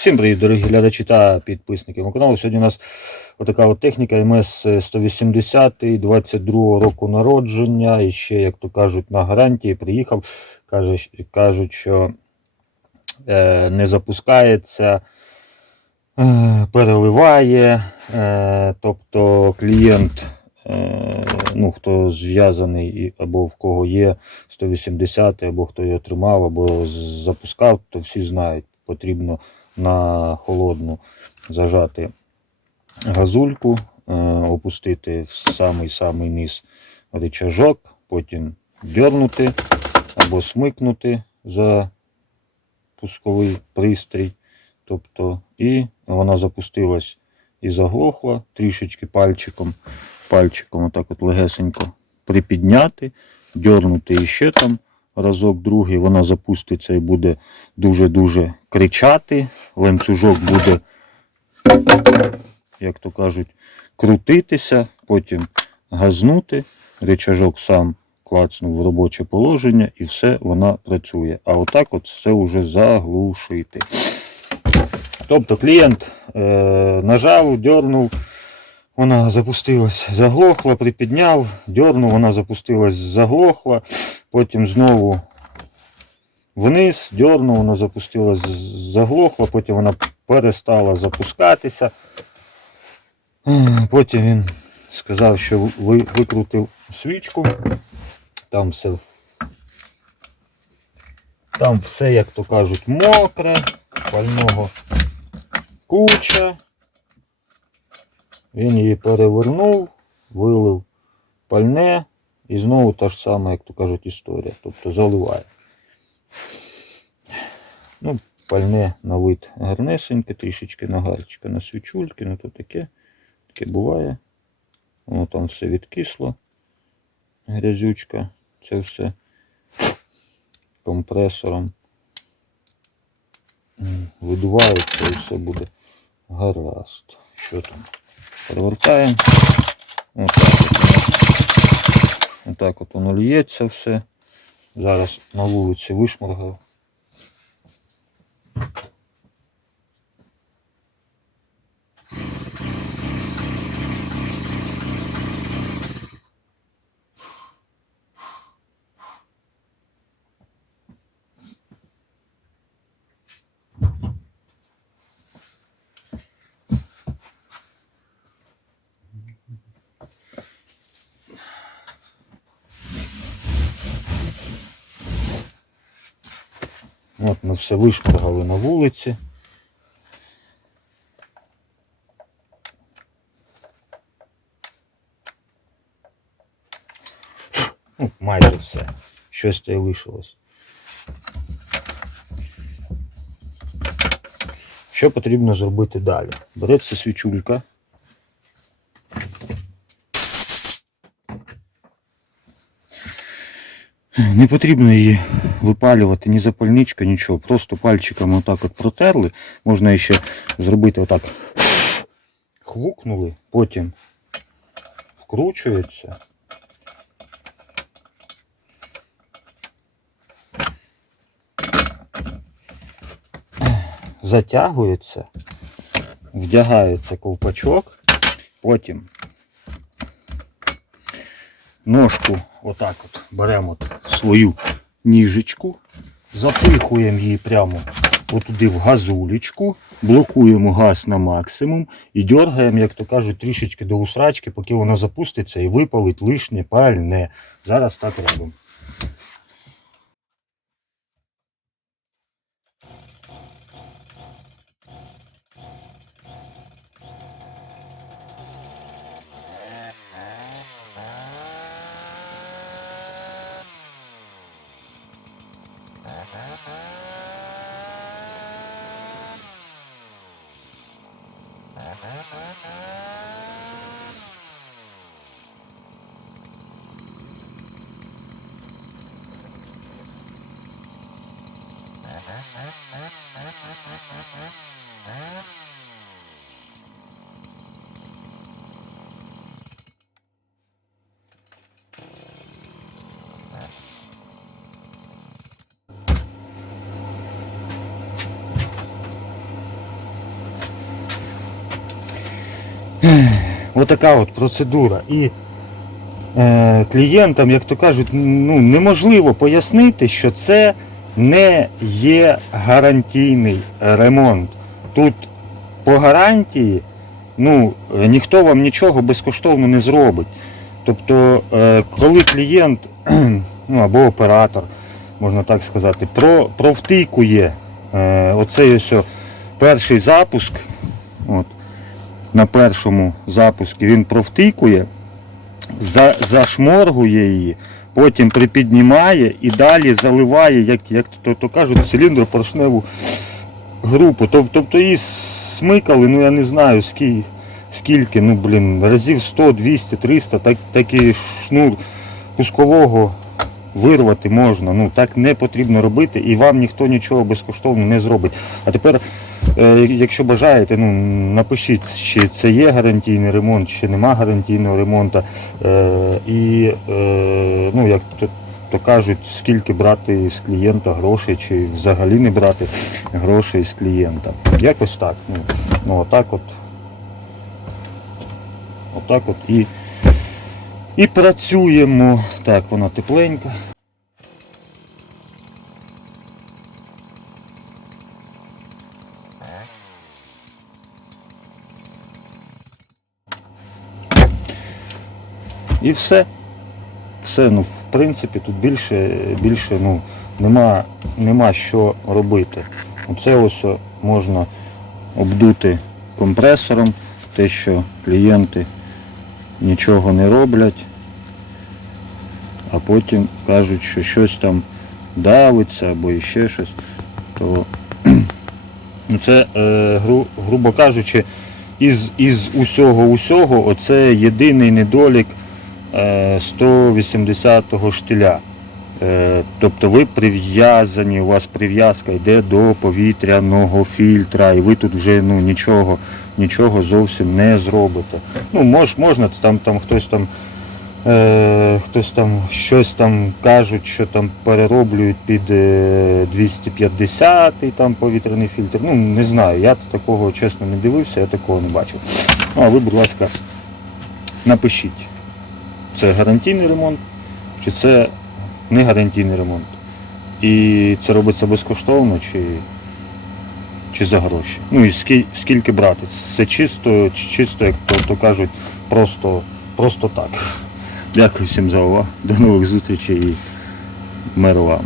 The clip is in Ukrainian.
Всім привіт, дорогі глядачі та підписники мого каналу. Сьогодні у нас отака от техніка МС 180 22 року народження. І ще, як то кажуть, на гарантії приїхав. Кажуть, що е, не запускається, е, переливає. Е, тобто клієнт, е, ну, хто зв'язаний або в кого є 180 або хто його тримав, або запускав, то всі знають, потрібно на холодну зажати газульку, е, опустити в самий-самий низ рычажок, потім дьорнути або смикнути за пусковий пристрій. Тобто, і вона запустилась і заглохла трішечки пальчиком, пальчиком отак от легесенько припідняти, дьорнути іще там разок другий, вона запуститься і буде дуже-дуже кричати. Ланцюжок буде, як то кажуть, крутитися, потім газнути, речажок сам клацнув в робоче положення і все, вона працює. А отак от все вже заглушити. Тобто клієнт е, нажав, дьорнув, вона запустилась, заглохла, припідняв, дьорнув, вона запустилась, заглохла, потім знову вниз, дьорнув, вона запустилась, заглохла, потім вона перестала запускатися. Потім він сказав, що викрутив свічку. Там все, там все, як то кажуть, мокре, пального куча. Він її перевернув, вилив пальне і знову та ж сама, як то кажуть, історія. Тобто заливає. Ну, пальне на вид гарнесеньке, трішечки нагарчика на свічульки, ну то таке. Таке буває. Воно там все відкисло. Грязючка. Це все компресором. Видувається і все буде гаразд. Що там? Перевертаємо. Отак от от воно лється все. Зараз на вулиці вишморгав. От ми все вишморгали на вулиці. Ну, майже все. Щось та й лишилось. Що потрібно зробити далі? Береться свічулька. Не потрібно її випалювати ні запальничка, нічого. Просто пальчиками отак от протерли. Можна ще зробити отак. Хвукнули, потім вкручується. Затягується, вдягається ковпачок, потім ножку отак от беремо свою ніжечку, запихуємо її прямо отуди в газулечку, блокуємо газ на максимум і дергаємо, як то кажуть, трішечки до усрачки, поки вона запуститься і випалить лишнє пальне. Зараз так робимо. Ah Отака от процедура. І е, клієнтам, як то кажуть, ну, неможливо пояснити, що це не є гарантійний ремонт. Тут по гарантії ну, ніхто вам нічого безкоштовно не зробить. Тобто, е, коли клієнт ну, або оператор, можна так сказати, про, провтикує е, оцей ось перший запуск, от, на першому запуску він провтикує, за, зашморгує її, потім припіднімає і далі заливає, як, як то, то кажуть, циліндр поршневу групу. Тобто її смикали, ну я не знаю скільки, скільки ну блін, разів 100, 200, 300, так, такий шнур пускового вирвати можна. Ну так не потрібно робити і вам ніхто нічого безкоштовно не зробить. А тепер, е, якщо бажаєте, ну напишіть, чи це є гарантійний ремонт, чи нема гарантійного ремонту. Е, і е, ну, як то, то кажуть, скільки брати з клієнта грошей, чи взагалі не брати грошей з клієнта. Якось так. Ну, ну отак от. Отак от і, і працюємо. Так, вона тепленька. І все. Все, ну, в принципі, тут більше, більше ну, нема, нема що робити. Оце ось можна обдути компресором, те, що клієнти нічого не роблять, а потім кажуть, що щось там давиться або іще щось, то це, е, гру, грубо кажучи, із, із усього усього оце єдиний недолік е, 180-го штиля. Е, Тобто ви прив'язані, у вас прив'язка йде до повітряного фільтра, і ви тут вже ну, нічого, нічого зовсім не зробите. Ну, мож, можна, там, там хтось там. Е, хтось там щось там кажуть, що там перероблюють під е, 250 там повітряний фільтр. Ну не знаю, я такого чесно не дивився, я такого не бачив. Ну, а ви, будь ласка, напишіть, це гарантійний ремонт, чи це не гарантійний ремонт. І це робиться безкоштовно чи, чи за гроші. Ну і скільки, скільки брати. Це чисто, чисто, як то, то кажуть, просто, просто так. Дякую всім за увагу. До нових зустрічей і миру вам.